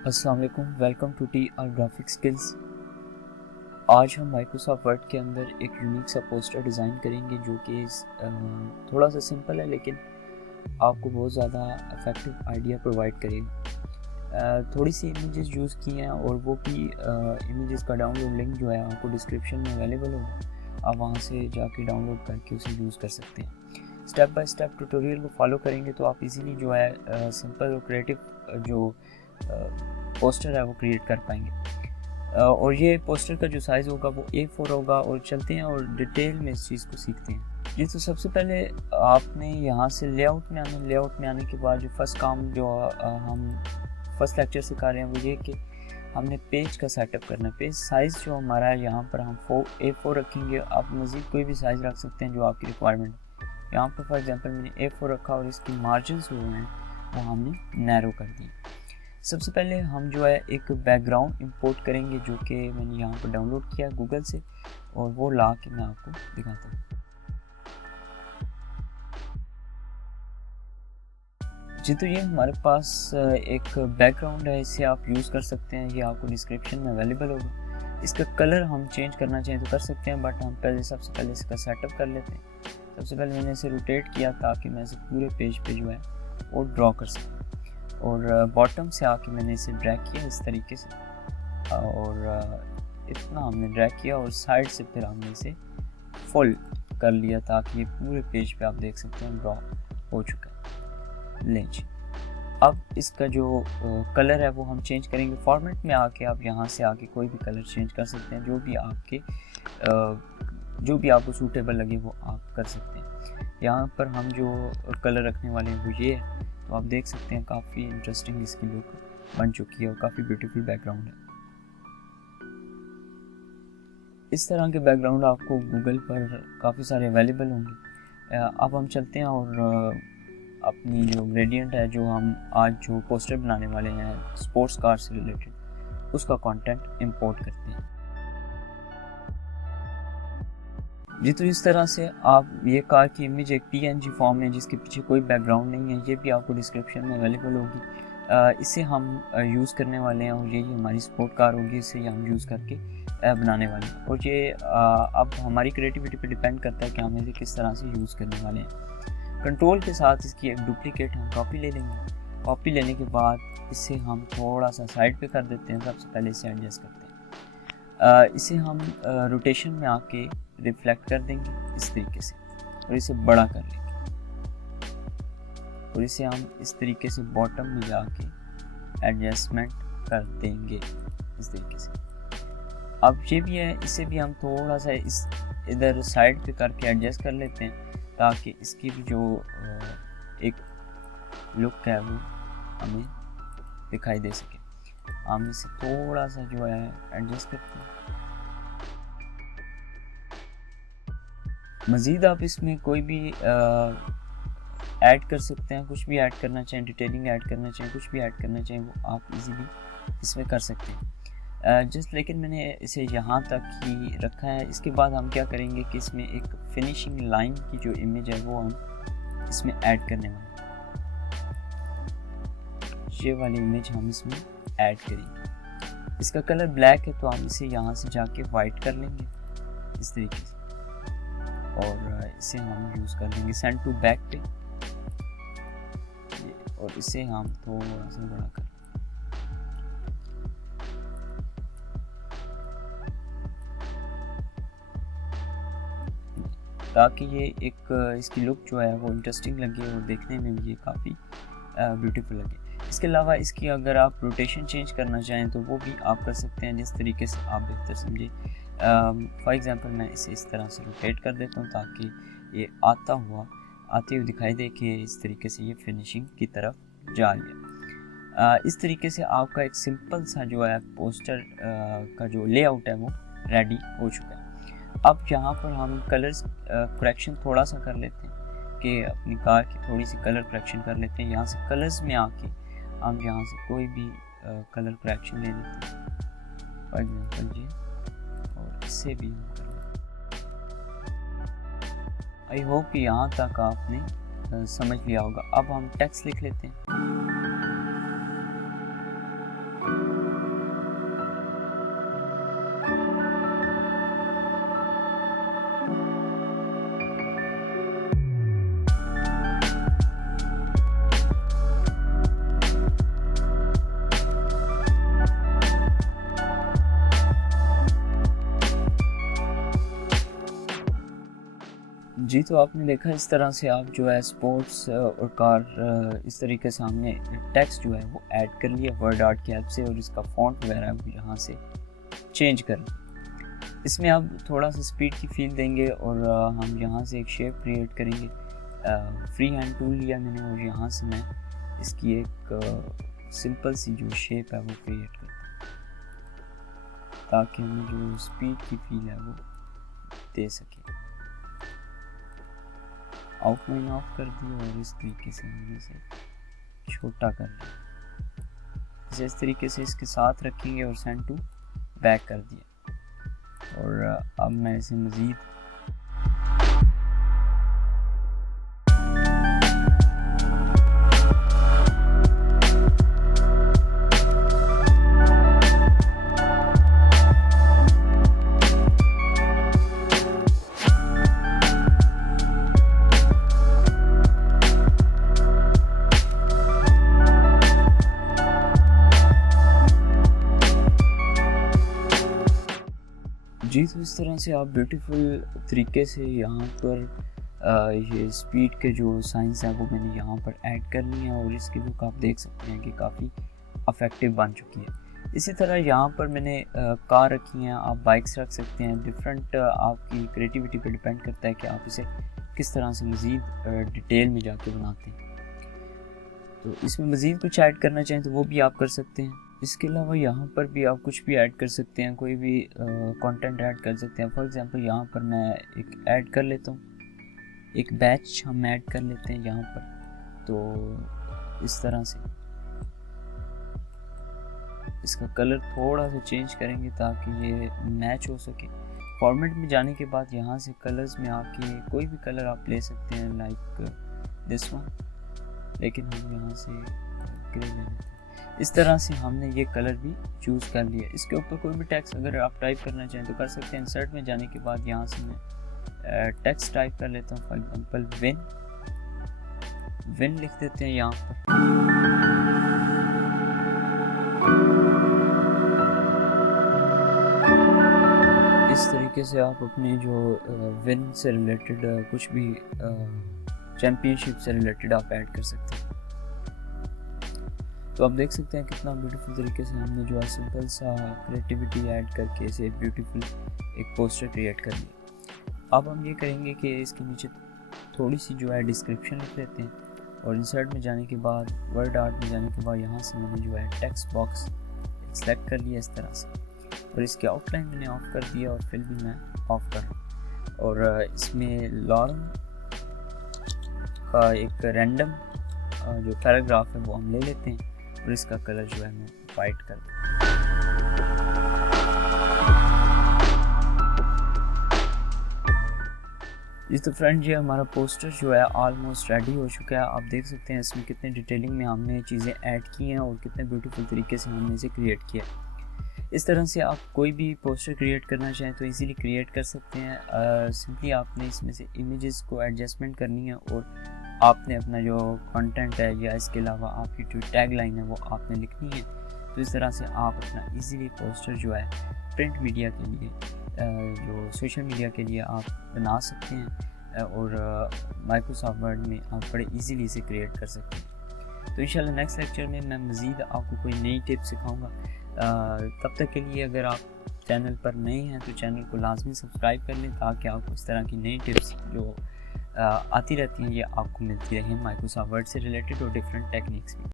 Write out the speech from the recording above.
अस्सलाम वालेकुम, welcome to T R graphic skills. आज हम माइक्रोसॉफ्ट वर्ड के अंदर एक यूनिक सा पोस्टर डिज़ाइन करेंगे जो कि थोड़ा सा सिंपल है लेकिन आपको बहुत ज़्यादा इफ़ेक्टिव आइडिया प्रोवाइड करेगा। थोड़ी सी इमेजेस यूज़ की हैं और वो भी इमेजेस का डाउनलोड लिंक जो है आपको डिस्क्रिप्शन में अवेलेबल होगा। आप वहाँ से जाके डाउनलोड करके उसे यूज़ कर सकते हैं। स्टेप बाय स्टेप ट्यूटोरियल को फॉलो करेंगे तो आप इजीली जो है सिंपल और क्रिएटिव जो पोस्टर है वो क्रिएट कर पाएंगे। और ये पोस्टर का जो साइज़ होगा वो A4 होगा। और चलते हैं और डिटेल में इस चीज़ को सीखते हैं। जी, तो सबसे पहले आपने यहाँ से लेआउट में आना। लेआउट में आने के बाद जो फर्स्ट काम जो हम फर्स्ट लेक्चर से कर रहे हैं वो ये कि हमने पेज का सेटअप करना है। पेज साइज़ जो हमारा है यहाँ पर हम A4 रखेंगे। आप मज़ीद कोई भी साइज़ रख सकते हैं जो आपकी रिक्वायरमेंट है। यहाँ पर फॉर एग्जांपल मैंने A4 रखा और इसकी मार्जिन जो हैं वो हमने नैरो कर दी। सबसे पहले हम जो है एक बैकग्राउंड इंपोर्ट करेंगे जो कि मैंने यहाँ पर डाउनलोड किया गूगल से, और वो ला के मैं आपको दिखाता हूँ। जी, तो ये हमारे पास एक बैकग्राउंड है, इसे आप यूज़ कर सकते हैं। ये आपको डिस्क्रिप्शन में अवेलेबल होगा। इसका कलर हम चेंज करना चाहें तो कर सकते हैं, बट हम सबसे पहले इसका सेटअप कर लेते हैं। सबसे पहले मैंने इसे रोटेट किया ताकि मैं इसे पूरे पेज पे जो है वो ड्रॉ कर सकूँ। और बॉटम से आके मैंने इसे ड्रैग किया इस तरीके से, और इतना हमने ड्रैग किया और साइड से फिर हमने इसे फुल कर लिया ताकि ये पूरे पेज पे आप देख सकते हैं ड्रॉ हो चुका है। लें जी, अब इसका जो कलर है वो हम चेंज करेंगे। फॉर्मेट में आके आप यहाँ से आके कोई भी कलर चेंज कर सकते हैं, जो भी आपको सूटेबल लगे वो आप कर सकते हैं। यहाँ पर हम जो कलर रखने वाले हैं वो ये है, तो आप देख सकते हैं काफ़ी इंटरेस्टिंग इसकी लुक बन चुकी है और काफ़ी ब्यूटीफुल बैकग्राउंड है। इस तरह के बैकग्राउंड आपको गूगल पर काफ़ी सारे अवेलेबल होंगे। अब हम चलते हैं और अपनी जो ग्रेडियंट है, जो हम आज जो पोस्टर बनाने वाले हैं स्पोर्ट्स कार से रिलेटेड, उसका कंटेंट इंपोर्ट करते हैं। जी, तो इस तरह से आप ये कार की इमेज एक PNG फॉर्म में जिसके पीछे कोई बैकग्राउंड नहीं है, ये भी आपको डिस्क्रिप्शन में अवेलेबल होगी। इसे हम यूज़ करने वाले हैं और यही हमारी स्पोर्ट कार होगी। इसे हम यूज़ करके बनाने वाले हैं। और ये अब हमारी क्रिएटिविटी पे डिपेंड करता है कि हम इसे किस तरह से यूज़ करने वाले हैं। कंट्रोल के साथ इसकी एक डुप्लीकेट हम कॉपी ले लेंगे। कॉपी लेने के बाद इसे हम थोड़ा सा साइड पे कर देते हैं। सबसे पहले इसे एडजस्ट करते हैं। इसे हम रोटेशन में आके रिफ्लेक्ट कर देंगे इस तरीके से, और इसे बड़ा कर लेंगे, और इसे हम इस तरीके से बॉटम में जाके एडजस्टमेंट कर देंगे इस तरीके से। अब ये भी है, इसे भी हम थोड़ा सा इस इधर साइड पे करके एडजस्ट कर लेते हैं ताकि इसकी भी जो एक लुक है वो हमें दिखाई दे सके। हम इसे थोड़ा सा जो है एडजस्ट करते हैं। मज़ीद आप इसमें कोई भी ऐड कर सकते हैं, कुछ भी ऐड करना चाहें, डिटेलिंग ऐड करना चाहें, कुछ भी ऐड करना चाहें, वो आप इजीली इसमें कर सकते हैं। जस्ट लेकिन मैंने इसे यहाँ तक ही रखा है। इसके बाद हम क्या करेंगे कि इसमें एक फिनिशिंग लाइन की जो इमेज है वो हम इसमें ऐड करने वाले हैं। ये वाली इमेज हम इसमें ऐड करेंगे। इसका कलर ब्लैक है तो हम इसे यहाँ से जाके वाइट कर लेंगे इस तरीके से, और इसे हम यूज़ कर लेंगे सेंड टू बैक पे, और इसे हम थोड़ा सा बड़ा कर ताकि ये एक इसकी लुक जो है वो इंटरेस्टिंग लगे और देखने में भी ये काफ़ी ब्यूटीफुल लगे। इसके अलावा इसकी अगर आप रोटेशन चेंज करना चाहें तो वो भी आप कर सकते हैं जिस तरीके से आप बेहतर समझे। फॉर एग्ज़ाम्पल मैं इसे इस तरह से रोटेट कर देता हूँ ताकि ये आते हुए दिखाई दे कि इस तरीके से ये फिनिशिंग की तरफ जा रही है। इस तरीके से आपका एक सिंपल सा जो है पोस्टर का जो लेआउट है वो रेडी हो चुका है। अब यहाँ पर हम कलर्स करेक्शन थोड़ा सा कर लेते हैं कि अपनी कार की थोड़ी सी कलर करेक्शन कर लेते हैं। यहाँ से कलर्स में आके हम यहाँ से कोई भी कलर करेक्शन ले लेते हैं, फॉर एग्जाम्पल ये, और इससे भी हम कर लेते हैं। आई होप कि यहाँ तक आपने समझ लिया होगा। अब हम टेक्स्ट लिख लेते हैं। जी, तो आपने देखा इस तरह से आप जो है स्पोर्ट्स और कार इस तरीके से हमने टेक्स्ट जो है वो ऐड कर लिया वर्ड आर्ट की हेल्प से, और इसका फॉन्ट वगैरह भी यहाँ से चेंज कर लें। इसमें आप थोड़ा सा स्पीड की फील देंगे और हम यहाँ से एक शेप क्रिएट करेंगे। फ्री हैंड टूल लिया मैंने और यहाँ से मैं इसकी एक सिंपल सी जो शेप है वो क्रिएट करता हूँ ताकि हमें जो स्पीड की फील है वो दे सके। आउटलाइन ऑफ कर दी और इस तरीके से हमने इसे छोटा कर लिया। इसे इस तरीके से इसके साथ रखेंगे और सेंड टू बैक कर दिया। और अब मैं इसे मज़ीद जी, तो इस तरह से आप ब्यूटीफुल तरीके से यहाँ पर ये स्पीड के जो साइंस हैं वो मैंने यहाँ पर ऐड कर लिए हैं और इसकी लुक आप देख सकते हैं कि काफ़ी अफेक्टिव बन चुकी है। इसी तरह यहाँ पर मैंने कार रखी हैं, आप बाइक्स रख सकते हैं। डिफरेंट आपकी क्रिएटिविटी पे डिपेंड करता है कि आप इसे किस तरह से मज़ीद डिटेल में जाके बनाते हैं। तो इसमें मज़ीद कुछ ऐड करना चाहें तो वो भी आप कर सकते हैं। इसके अलावा यहाँ पर भी आप कुछ भी ऐड कर सकते हैं, कोई भी कंटेंट ऐड कर सकते हैं। फॉर एग्जांपल यहाँ पर मैं एक ऐड कर लेता हूँ, एक बैच हम ऐड कर लेते हैं यहाँ पर। तो इस तरह से इसका कलर थोड़ा सा चेंज करेंगे ताकि ये मैच हो सके। फॉर्मेट में जाने के बाद यहाँ से कलर्स में आके कोई भी कलर आप ले सकते हैं, लाइक दिस वन, लेकिन हम यहाँ से ग्रे ले लेते हैं। इस तरह से हमने ये कलर भी चूज़ कर लिया। इसके ऊपर कोई भी टेक्स्ट अगर आप टाइप करना चाहें तो कर सकते हैं। इंसर्ट में जाने के बाद यहाँ से मैं टेक्स्ट टाइप कर लेता हूँ। फॉर एग्जांपल विन लिख देते हैं यहाँ पर। इस तरीके से आप अपने जो विन से रिलेटेड कुछ भी चैम्पियनशिप से रिलेटेड आप ऐड कर सकते हैं। तो आप देख सकते हैं कितना ब्यूटीफुल तरीके से हमने जो है सिंपल सा क्रिएटिविटी ऐड करके इसे ब्यूटीफुल एक पोस्टर क्रिएट कर लिया। अब हम ये करेंगे कि इसके नीचे थोड़ी सी जो है डिस्क्रिप्शन लिख लेते हैं और इंसर्ट में जाने के बाद वर्ड आर्ट में जाने के बाद यहाँ से मैंने जो है टेक्स्ट बॉक्स सेलेक्ट कर लिया इस तरह से, और इसके आउटलाइन मैंने ऑफ कर दिया और फिल भी मैं ऑफ कर रहा हूँ। और इसमें लॉरन का एक रैंडम जो पैराग्राफ है वो हम ले लेते हैं और इसका कलर जो है मैं वाइट कर दूँ। इस तो फ्रेंड जी हमारा पोस्टर जो है ऑलमोस्ट रेडी हो चुका है। आप देख सकते हैं इसमें कितने डिटेलिंग में हमने चीज़ें ऐड की हैं और कितने ब्यूटीफुल तरीके से हमने इसे क्रिएट किया। इस तरह से आप कोई भी पोस्टर क्रिएट करना चाहें तो इजीली क्रिएट कर सकते हैं। सिंपली आपने इसमें से इमेजेस को एडजस्टमेंट करनी है और आपने अपना जो कंटेंट है या इसके अलावा आपकी जो टैग लाइन है वो आपने लिखनी है। तो इस तरह से आप अपना इजीली पोस्टर जो है प्रिंट मीडिया के लिए जो सोशल मीडिया के लिए आप बना सकते हैं और माइक्रोसॉफ्ट वर्ड में आप बड़े इजीली इसे क्रिएट कर सकते हैं। तो इंशाल्लाह नेक्स्ट लेक्चर में मैं मज़ीद आपको कोई नई टिप सिखाऊंगा। तब तक के लिए अगर आप चैनल पर नए हैं तो चैनल को लाजमी सब्सक्राइब कर लें ताकि आपको इस तरह की नई टिप्स जो आती रहती हैं ये आपको मिलती रहें माइक्रोसॉफ्ट वर्ड से रिलेटेड और डिफरेंट टेक्निक्स में।